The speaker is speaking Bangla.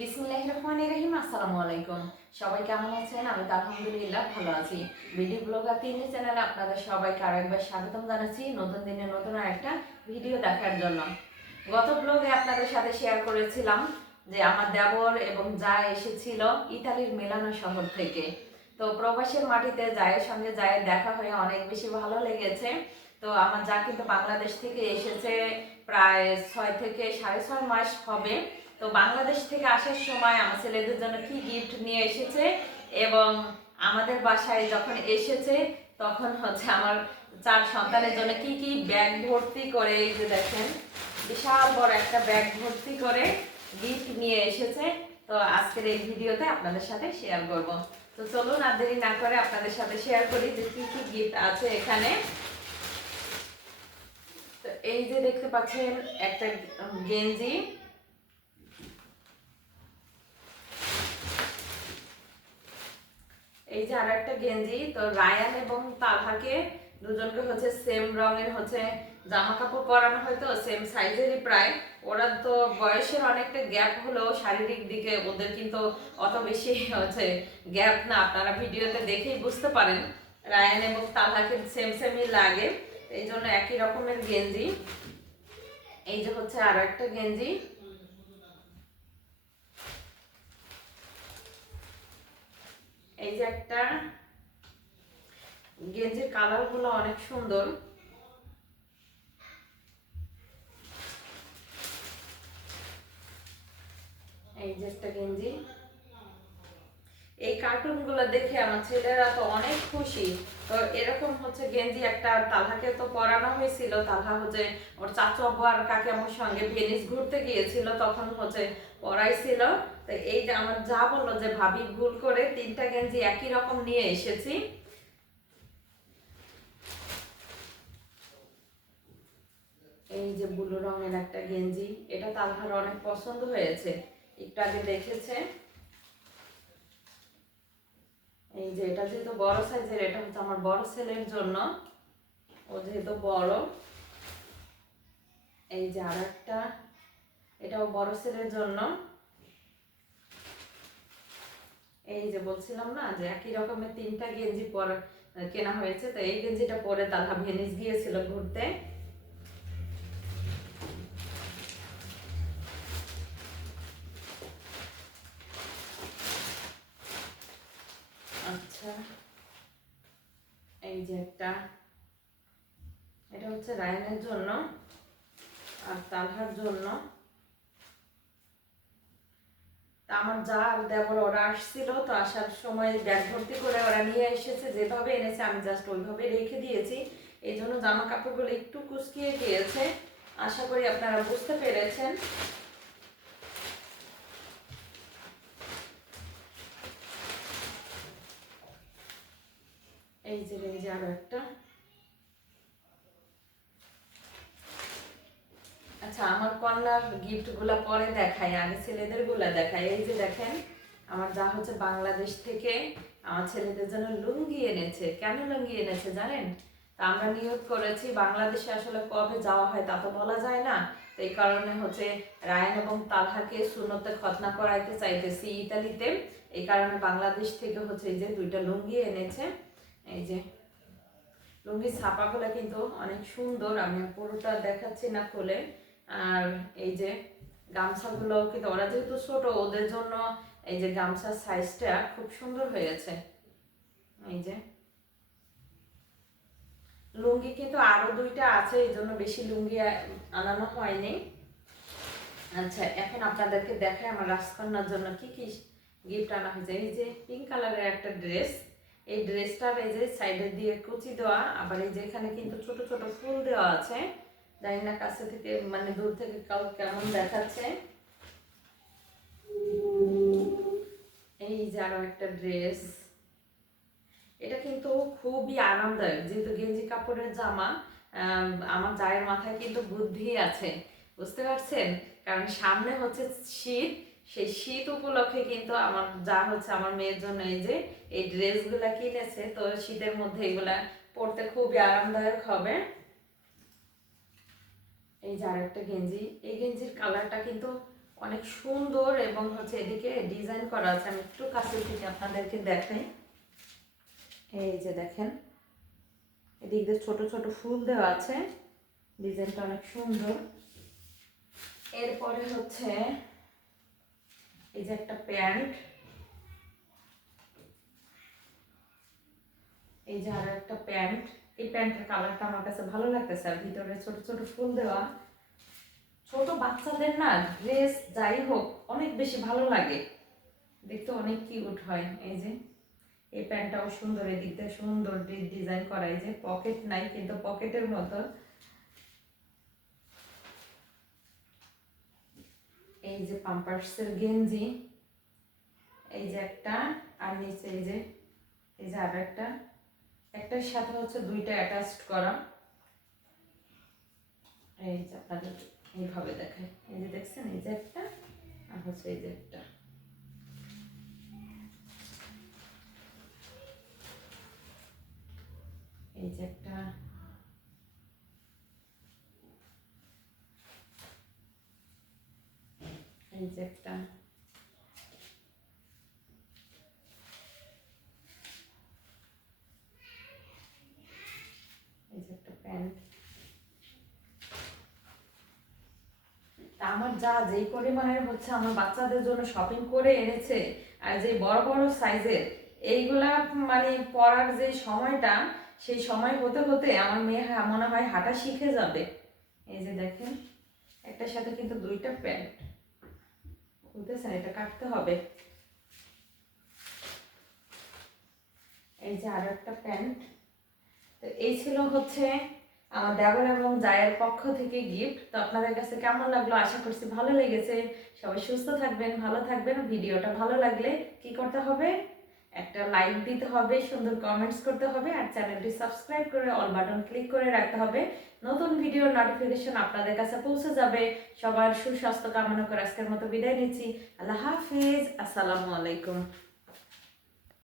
বিসমিল্লাহির রহমানির রহিম, আসসালামু আলাইকুম। সবাই কেমন আছেন? আমি তো আলহামদুলিল্লাহ ভালো আছি। বিডি ব্লগার তিনটি চ্যানেলে আপনাদের সবাইকে আরেকবার স্বাগতম জানাচ্ছি নতুন দিনে নতুন একটা ভিডিও দেখার জন্য। গত ব্লগে আপনাদের সাথে শেয়ার করেছিলাম যে আমার দেবর এবং যা এসেছিল ইতালির মেলানো শহর থেকে। তো প্রবাসের মাটিতে জায়ের সঙ্গে জায়ের দেখা হয়ে অনেক বেশি ভালো লেগেছে। তো আমার যা কিন্তু বাংলাদেশ থেকে এসেছে প্রায় ছয় থেকে সাড়ে ছয় মাস হবে। তো বাংলাদেশ থেকে আসার সময় আমার ছেলেদের জন্য কি গিফট নিয়ে এসেছে এবং আমাদের বাসায় যখন এসেছে, তখন হচ্ছে আমার চার সন্তানের জন্য কি কি ব্যাগ ভর্তি করে, এই যে দেখেন, বিশাল বড় একটা ব্যাগ ভর্তি করে গিফট নিয়ে এসেছে। তো আজকের এই ভিডিওতে আপনাদের সাথে শেয়ার করব। তো চলুন আর দেরি না করে আপনাদের সাথে শেয়ার করি যে কি কি গিফট আছে এখানে। তো এই যে দেখতে পাচ্ছেন একটা গেঞ্জি। এই যে আর একটা গেঞ্জি, তো রায়ান এবং তালহাকে দুজনকে হচ্ছে সেম রঙের হচ্ছে জামা কাপড় পরানো হয়তো সেম সাইজেরই প্রায়। ওরা তো বয়সের অনেকটা গ্যাপ হলো শারীরিক দিকে ওদের কিন্তু অত বেশি হচ্ছে গ্যাপ না। আপনারা ভিডিওতে দেখেই বুঝতে পারেন, রায়ান এবং তালহাকে সেম সেমই লাগে। এই জন্য একই রকমের গেঞ্জি। এই যে হচ্ছে আর একটা গেঞ্জি এই যে একটা গেঞ্জির কালারগুলো অনেক সুন্দর। এই যে একটা গেঞ্জি। এই কার্টুনগুলো দেখে আমার ছেলেরা তো অনেক খুশি। তো এরকম হচ্ছে গেঞ্জি একটা তালহাকে তো পরানো হয়েছিল। তালহা হচ্ছে ওর চাচু আব্বু আর কাকিমার সঙ্গে ভেনিস ঘুরতে গিয়েছিল, তখন হচ্ছে পরাইছিল। তো এই যে আমার যা বলল যে ভাবি ভুল করে তিনটা গেঞ্জি একই রকম নিয়ে এসেছি। এই যে ব্লু রঙের একটা গেঞ্জি, এটা তালহার অনেক পছন্দ হয়েছে, একটু আগে দেখেছে। এই যে এটা যেহেতু বড় সাইজের, এটা হচ্ছে আমার বড় ছেলের জন্য, ও যেহেতু বড়। এই যে আর একটা এটাও বড় ছেলের জন্য। এই যে বলছিলাম না যে একই রকমের তিনটা গেঞ্জি পর কেনা হয়েছে, তো এই গেঞ্জিটা পরে তালহা ভেনিস গিয়েছিল ঘুরতে। আচ্ছা এই যে একটা, এটা হচ্ছে রায়নের জন্য আর তালহার জন্য। আমার যা দেবর ওরা আসছিল, তো আসার সময় ব্যাগ ভর্তি করে ওরা নিয়ে এসেছে, যেভাবে এনেছে আমি জাস্ট ওইভাবে রেখে দিয়েছি। এই জন্য জামা কাপড়গুলো একটু কুচকিয়ে গিয়েছে। আশা করি আপনারা বুঝতে পেরেছেন। এই যে এই যে আরও একটা। আচ্ছা আমার কন্যার গিফটগুলা পরে দেখাই আগে ছেলেদেরগুলা দেখাই। এই যে দেখেন, আমার যা হচ্ছে বাংলাদেশ থেকে আমার ছেলেদের জন্য লুঙ্গি এনেছে। কেন লুঙ্গি এনেছে জানেন? তা আমরা নিয়োগ করেছি, বাংলাদেশে আসলে কবে যাওয়া হয় তা তো বলা যায় না। তো এই কারণে হচ্ছে রায়ন এবং তালহাকে শূন্যতে খতনা করাইতে চাইতেছি ইতালিতে। এই কারণে বাংলাদেশ থেকে হচ্ছে এই যে দুইটা লুঙ্গি এনেছে। এই যে লুঙ্গির ছাপাগুলো কিন্তু অনেক সুন্দর, আমি পুরোটা দেখাচ্ছি না খুলে। আর এই যে গামছাগুলো কিন্তু ওরা যেহেতু ছোট, ওদের জন্য এই যে গামছার সাইজটা খুব সুন্দর হয়েছে। এই যে লুঙ্গি কিন্তু আরও দুইটা আছে, এই জন্য বেশি লুঙ্গি আনানো হয়নি। আচ্ছা এখন আপনাদেরকে দেখায় আমার রাজকন্যার জন্য কি কি গিফট আনা হয়েছে। এই যে পিঙ্ক কালারের একটা ড্রেস এই ড্রেসটার এই যে সাইডে দিয়ে কুচি দেওয়া, আবার এই যে এখানে কিন্তু ছোট ছোট ফুল দেওয়া আছে। জানি না কাছে থেকে মানে দূর থেকে কাউ কেমন দেখাচ্ছে। এই যে আরও একটা ড্রেস এটা কিন্তু খুবই আরামদায়ক যেহেতু গেঞ্জি কাপড়ের জামা আম, আমার জায়ের মাথায় কিন্তু বুদ্ধি আছে বুঝতে পারছেন? কারণ সামনে হচ্ছে শীত সেই শীত উপলক্ষে কিন্তু আমার যা হচ্ছে আমার মেয়ের জন্য এই যে এই ড্রেসগুলা কিনেছে তো শীতের মধ্যে এগুলা পরতে খুবই আরামদায়ক হবে। এই যে আরেকটা গেঞ্জি, এই গেঞ্জির কালারটা কিন্তু অনেক সুন্দর এবং হচ্ছে এদিকে ডিজাইন করা আছে। আমি একটু কাছে থেকে আপনাদেরকে দেখাই। এই যে দেখেন, এদিক দিয়ে ছোট ছোট ফুল দেওয়া আছে। ডিজাইনটা অনেক সুন্দর। এরপরে হচ্ছে এই যে একটা প্যান্ট। এই যে আরও একটা প্যান্ট। এই প্যান্টের কালারটা আমার কাছে ভালো লাগতেছে আর ভিতরে ছোট ছোট ফুল দেওয়া। ছোট বাচ্চাদের না ড্রেস যাই হোক, অনেক বেশি ভালো লাগে। দেখতে অনেক কিউট হয়। এই যে, এই প্যান্টটাও সুন্দর, এদিক দিয়ে সুন্দর ডিজাইন করা। এই যে পকেট নাই, কিন্তু পকেটের মতো। এই যে পাম্পার্সের গেঞ্জি। এই যে একটা, আর নিচে এই যে এই যে আর একটা একটার সাথে হচ্ছে দুইটা অ্যাটাচড করা। এই যে আপনাদের এইভাবে দেখায় এই যে দেখছেন, এই যে একটা, আর হচ্ছে এই যে একটা। এই যে একটা। এই যে একটা এই যে একটা প্যান্ট তা আমার যা যেই পরিমাণের হচ্ছে আমার বাচ্চাদের জন্য শপিং করে এনেছে, আর যে বড় বড় সাইজের এইগুলা মানে পরার যে সময়টা, সেই সময় হতে হতে আমার মেয়ে মনে হয় হাঁটা শিখে যাবে। এই যে দেখেন, একটার সাথে কিন্তু দুইটা প্যান্ট বুঝতেছেন এটা কাটতে হবে। এই যে আরও একটা প্যান্ট তো এই ছিল হচ্ছে দেবর এবং জায়ের পক্ষ থেকে গিফট তো আপনাদের কাছে কেমন লাগল? আশা করছি ভালো লেগেছে। সবাই সুস্থ থাকবেন, ভালো থাকবেন। ভিডিওটা ভালো লাগলে কি করতে হবে? একটা লাইক দিতে হবে, সুন্দর কমেন্টস করতে হবে, আর চ্যানেলটি সাবস্ক্রাইব করে অল বাটন ক্লিক করে রাখতে হবে। নতুন ভিডিওর নোটিফিকেশন আপনাদের কাছে পৌঁছে যাবে। সবার সুস্বাস্থ্য কামনা করে আজকের মতো বিদায় নিচ্ছি। আল্লাহ হাফিজ। আসসালামু আলাইকুম।